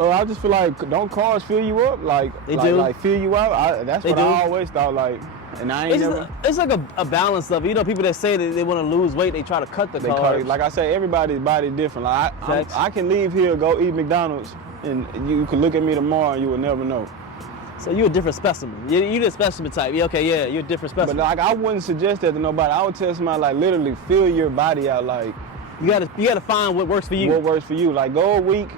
I just feel like, don't cars fill you up? Like fill you out? That's what I always thought, like, and I ain't never. It's like a balance of it. You know, people that say that they want to lose weight, they try to cut the carbs. Like I say, everybody's body different. Like I can leave here, go eat McDonald's, and you could look at me tomorrow and you would never know. So you're a different specimen. You're the specimen type. Yeah, okay, yeah, you're a different specimen. But like, I wouldn't suggest that to nobody. I would tell somebody, like, literally fill your body out. Like, you gotta find what works for you. What works for you. Like, go a week,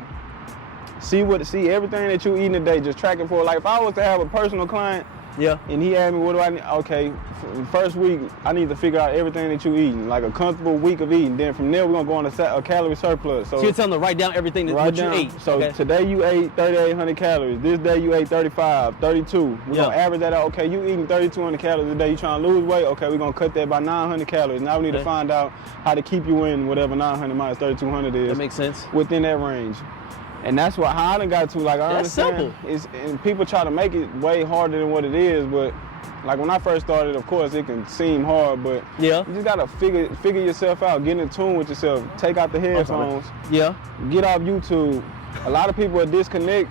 see everything that you eat in a day. Just track it for. Like, if I was to have a personal client, and he asked me, what do I need? Okay, first week, I need to figure out everything that you eating, like a comfortable week of eating. Then from there, we're gonna go on a calorie surplus. So you're telling them to write down everything that you ate. So today you ate 3,800 calories. This day you ate 35, 32. We're gonna average that out. Okay, you eating 3,200 calories a day. You trying to lose weight? Okay, we're gonna cut that by 900 calories. Now we need to find out how to keep you in whatever 900 minus 3,200 is. That makes sense. Within that range. And that's what how I done got to. Like, I understand. Simple. And people try to make it way harder than what it is, but like when I first started, of course, it can seem hard, but you just gotta figure yourself out, get in tune with yourself, take out the headphones, get off YouTube. A lot of people are disconnect.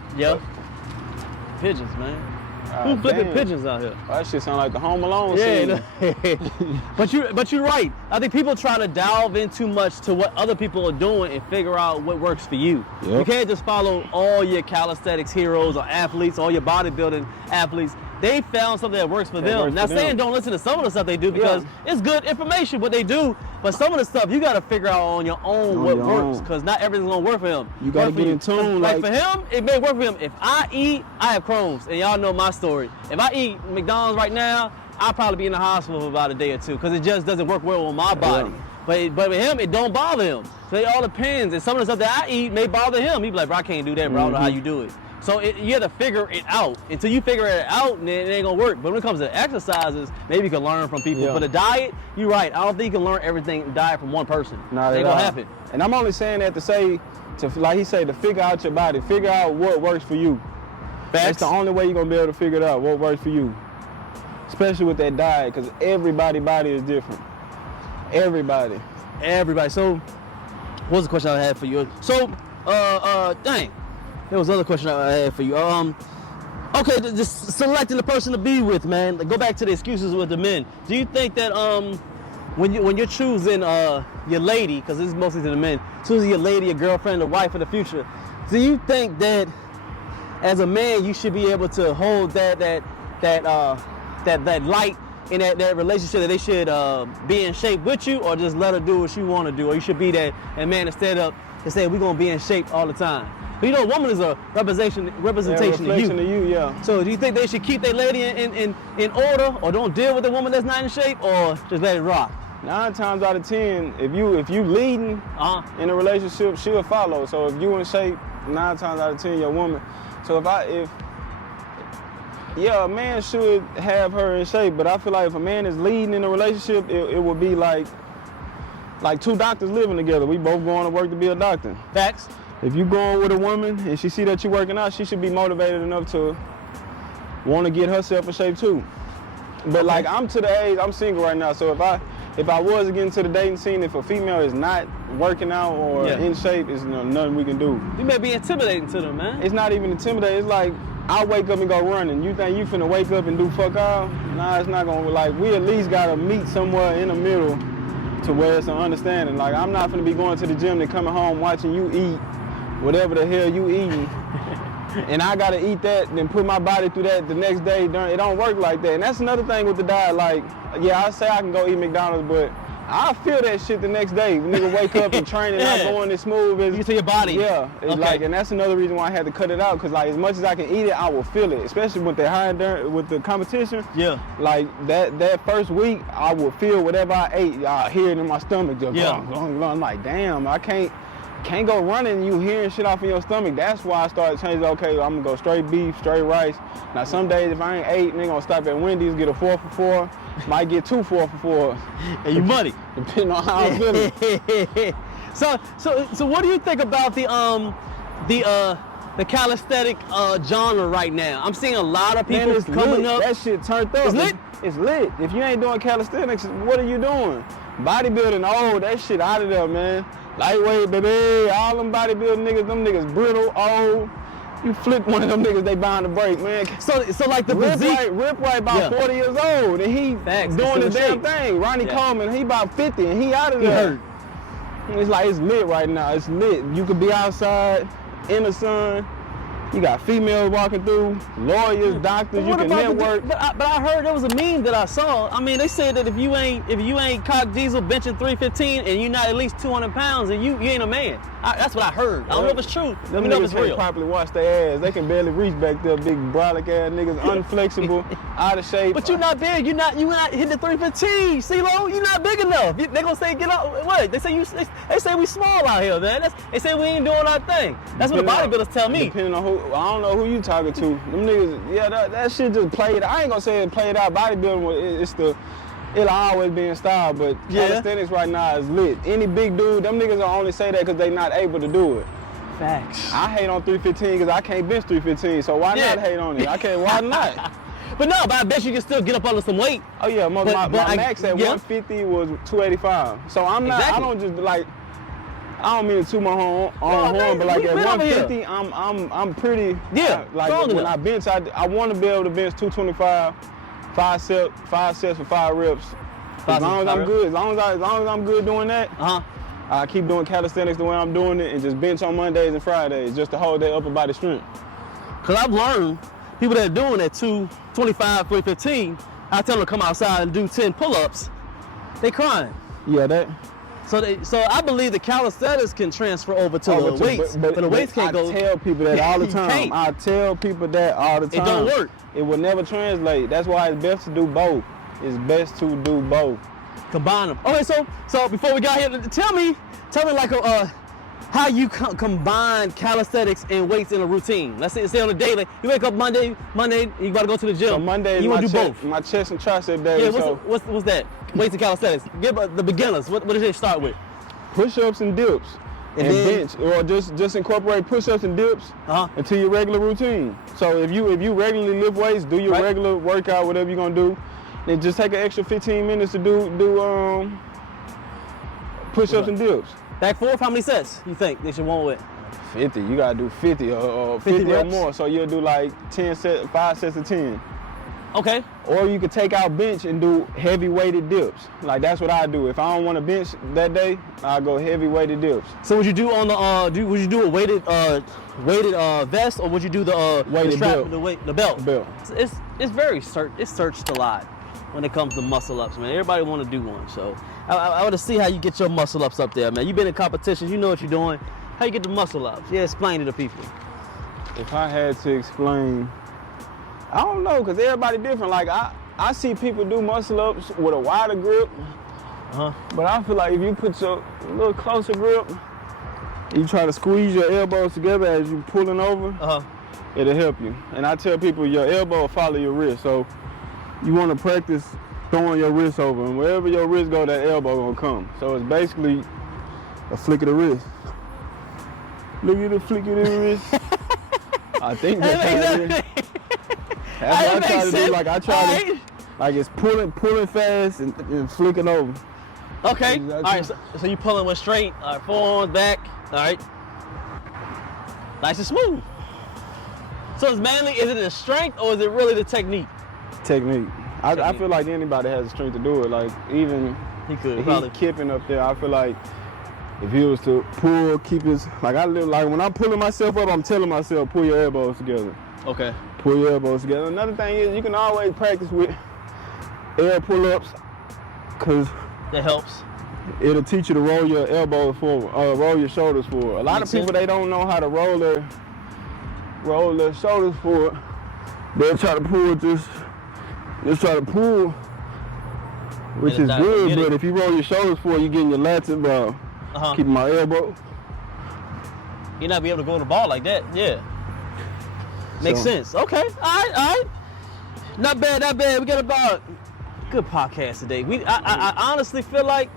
Pigeons, man. Who flipping pigeons out here? That shit sound like the Home Alone scene. But you're right. I think people try to delve in too much to what other people are doing and figure out what works for you. You can't just follow all your calisthenics heroes or athletes, all your bodybuilding athletes. They found something that works for them. Now, saying don't listen to some of the stuff they do because it's good information what they do, but some of the stuff you got to figure out on your own what works, because not everything's gonna work for him. You got to get in tune. Like for him, it may work for him. If I eat, I have Crohn's, and y'all know my story. If I eat McDonald's right now, I'll probably be in the hospital for about a day or two because it just doesn't work well on my body. But with him, it don't bother him. So it all depends. And some of the stuff that I eat may bother him. He be like, bro, I can't do that, bro. I don't know how you do it. So you have to figure it out. Until you figure it out, then it ain't gonna work. But when it comes to exercises, maybe you can learn from people. But the diet, you're right. I don't think you can learn everything diet from one person. Not it ain't gonna happen. And I'm only saying that to say, like he said, to figure out your body, figure out what works for you. That's the only way you're gonna be able to figure it out, what works for you. Especially with that diet, because everybody's body is different. Everybody. So, what was the question I had for you? So, dang. There was another question I had for you. Okay, just selecting the person to be with, man. Like, go back to the excuses with the men. Do you think that when you're choosing your lady, because this is mostly to the men, choosing your lady, your girlfriend, a wife for the future, do you think that as a man you should be able to hold that light in that relationship, that they should be in shape with you, or just let her do what she want to do, or you should be that man to stand up and say we're gonna be in shape all the time? But you know, a woman is a representation of you. So do you think they should keep their lady in order, or don't deal with a woman that's not in shape, or just let it rock? 9 times out of 10, if you leading in a relationship, she'll follow. So if you in shape, 9 times out of 10, your woman. So a man should have her in shape, but I feel like if a man is leading in a relationship, it would be like 2 doctors living together. We both going to work to be a doctor. Facts. If you going with a woman and she see that you working out, she should be motivated enough to want to get herself in shape too. But like, I'm to the age, I'm single right now, so if I was to get into the dating scene, if a female is not working out or in shape, there's nothing we can do. You may be intimidating to them, man. It's not even intimidating. It's like, I wake up and go running. You think you finna wake up and do fuck all? Nah, it's not gonna, like, we at least gotta meet somewhere in the middle to where it's an understanding. Like, I'm not finna be going to the gym and coming home watching you eat whatever the hell you eating, and I gotta eat that, then put my body through that the next day. It don't work like that. And that's another thing with the diet. Like, I say I can go eat McDonald's, but I feel that shit the next day. Nigga wake up and train and not going as smooth as you to your body. Yeah, it's like, and that's another reason why I had to cut it out, because like, as much as I can eat it, I will feel it, especially with with the competition. Like that first week, I will feel whatever I ate. I hear it in my stomach just I'm like, damn, I can't go running, you hearing shit off in your stomach. That's why I started changing. Okay, I'm gonna go straight beef, straight rice. Now some days if I ain't ate, they gonna stop at Wendy's, get a 4 for 4. Might get 2 4 for 4. And you money. Depending on how I'm feeling. So what do you think about the calisthenic genre right now? I'm seeing a lot of people coming up. That shit turned up. It's lit? It's lit. If you ain't doing calisthenics, what are you doing? Bodybuilding, that shit out of there, man. Lightweight, baby. All them bodybuilding niggas, them niggas brittle, old. You flip one of them niggas, they behind the brake, man. So like the physique. Rip Right about 40 years old, and he Facts, doing the damn shape. thing. Ronnie Coleman, he about 50, and he out of He there. hurt. It's like, it's lit right now. It's lit. You could be outside in the sun. You got females walking through, lawyers, doctors. You can network. But I heard there was a meme that I saw. I mean, they said that if you ain't cock diesel benching 315 and you're not at least 200 pounds, then you ain't a man. That's what I heard. I don't know if it's true. Let me know if it's real. They properly wash their ass. They can barely reach back there. Big brolic ass niggas, unflexible, out of shape. But you're not big. You're not hitting the 315. CeeLo, you're not big enough. They gonna say get out. What? They say we small out here, man. They say we ain't doing our thing. That's what the bodybuilders tell me. Depending on who, I don't know who you talking to. Them niggas, yeah, that shit just played. I ain't gonna say it played out. Bodybuilding, it'll always be in style, but calisthenics right now is lit. Any big dude, them niggas will only say that because they not able to do it. Facts. I hate on 315 because I can't bench 315, so why not hate on it? I can't, why not? But I bet you can still get up under some weight. Oh yeah, my max at 150 was 285. So I'm not, I don't just like, I don't mean to toot my horn, but like at 150, I'm pretty, like when I bench, I want to be able to bench 225, 5 sets for 5 reps. As long as I'm good, as long as I'm good doing that, I keep doing calisthenics the way I'm doing it and just bench on Mondays and Fridays just to hold that upper body strength. Cause I've learned people that are doing that 225, 315, I tell them to come outside and do 10 pull-ups, they crying. Yeah, that. So I believe the calisthenics can transfer over to the weights, but the weights can't go. I tell people that all the time. I tell people that all the time. It don't work. It will never translate. That's why it's best to do both. It's best to do both. Combine them. Okay, so before we got here, tell me like how you combine calisthenics and weights in a routine. Let's say on a day, like you wake up Monday, you gotta go to the gym. So Monday, you want to do both. My chest and tricep day. Yeah, what's that? Weights and calisthenics. Give the beginners. What does they start with? Push-ups and dips, and bench, or just incorporate push-ups and dips into your regular routine. So if you regularly lift weights, do your regular workout, whatever you're gonna do. Then just take an extra 15 minutes to do push-ups and dips. Back forth, how many sets you think they should want with? 50. You gotta do 50 or 50 or more. So you'll do like 5 sets of 10. Okay. Or you could take out bench and do heavy weighted dips. Like that's what I do. If I don't want to bench that day, I go heavy weighted dips. So would you do on the would you do a weighted vest, or would you do the weighted belt? The belt. Belt. It's very searched a lot when it comes to muscle ups, man. Everybody want to do one, so I want to see how you get your muscle ups up there, man. You've been in competitions, you know what you're doing. How you get the muscle ups? Yeah, explain to the people. If I had to explain, I don't know, because everybody different. Like I see people do muscle ups with a wider grip, but I feel like if you put your little closer grip, you try to squeeze your elbows together as you pulling over, it'll help you. And I tell people your elbow will follow your wrist, so you want to practice throwing your wrist over, and wherever your wrist go, that elbow gonna come. So it's basically a flick of the wrist. Look at the flick of the wrist. I think that's how it is. That's what I try to do. Like I try to, like it's pulling fast and flicking over. Okay. All right. So you pulling with straight, forearms back. All right. Nice and smooth. So is it the strength or is it really the technique? Technique. I feel like anybody has the strength to do it. Like even he's kipping up there. I feel like if he was to pull, keep his like when I'm pulling myself up, I'm telling myself pull your elbows together. Okay. Pull your elbows together. Another thing is you can always practice with air pull-ups, cause that helps. It'll teach you to roll your elbows forward, roll your shoulders forward. A lot of people, they don't know how to roll their shoulders forward. They'll try to pull which is good, but if you roll your shoulders forward, you're getting your lats involved. Keeping my elbow. You're not be able to go to the ball like that, yeah. Makes sense. Okay, all right. Not bad. We got about good podcast today. I honestly feel like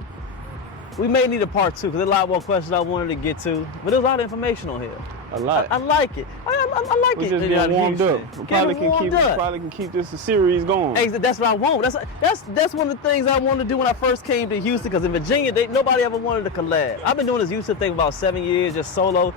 we may need a part 2 because there's a lot more questions I wanted to get to, but there's a lot of information on here. A lot. I like it. I like we it. Just getting warmed up. We probably can keep this series going. That's what I want. That's one of the things I wanted to do when I first came to Houston, because in Virginia, nobody ever wanted to collab. I've been doing this Houston thing for about 7 years, just solo.